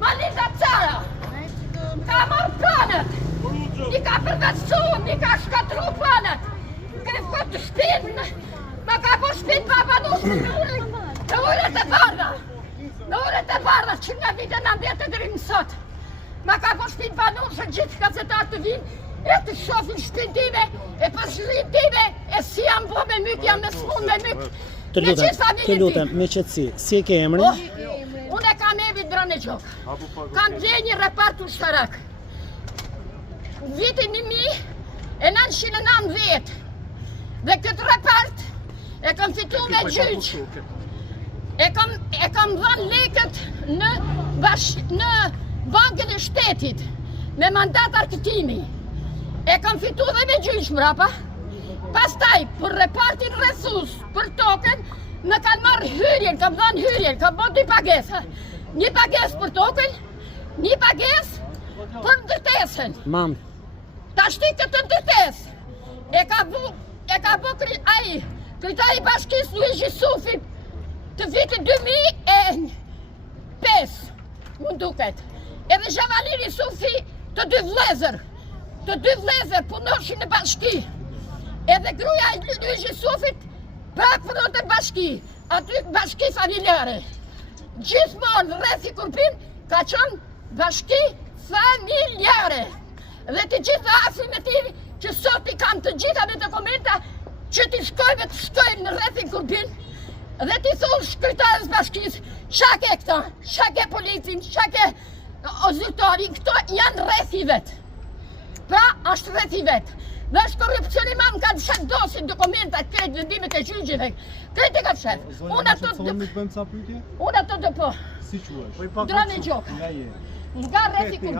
Ma Linda Cara ka marrë planet, i ka përvecu, i ka shkatru planet, ka e fëtë shpinë, ma ka po shpinë pa banushë në ullet e bardha, që nga vite 90 deri më sot, ma ka po shpinë banushë gjithë gazetarë të vinë, e të shofin shpinë time, e përshërin time, e si jam po me myk, jam me smun me myk, Të lutem, me qëtësi, si e ke emrin? Unë e kam Evi Drane Gjok, kam gjej një repart ushtarak. Vitin 1990, dhe këtë repart e kam fitu me gjyq, e kam dhënë lekët në bankën e shtetit, me mandat arkëtimi, e kam fitu dhe me gjyq mrapa. Pastaj, për repartin resus, për token, më kanë marrë hyrjen, kam dhënë hyrjen, kam bërë 2 pagesë. Një pagesë për token, një pagesë për ndërtesën. Mam. Ta shti këtë ndërtesë, e ka bu kryetari bashkisë Luigi Sufi të vitit 2005, më duket. Edhe Zhavaliri Sufi të dy vlezër punoshin në bashki. Edhe gruaja e Luigi Sufit prapë punonte në bashki, aty bashki familjare. Gjithmonë rreth i Kurpin ka qenë bashki familjare. Dhe të gjitha afrin e tij që sot i kam të gjitha në dokumenta që ti shkojnë në rreth i Kurpin dhe ti thonë shkrytarës bashkisë, shake këta, shake policin, shake zyrtarin, këto janë rreth i vet. Pra, është rreth i vet. Dhe është korupcioni ma më kanë fshet dosin dokumenta krejt vendimet e gjyqjeve. Krejt e ka fshet. Unë ato dë po. Si quesh? Drane Gjok. Nga rreth i Kurpin.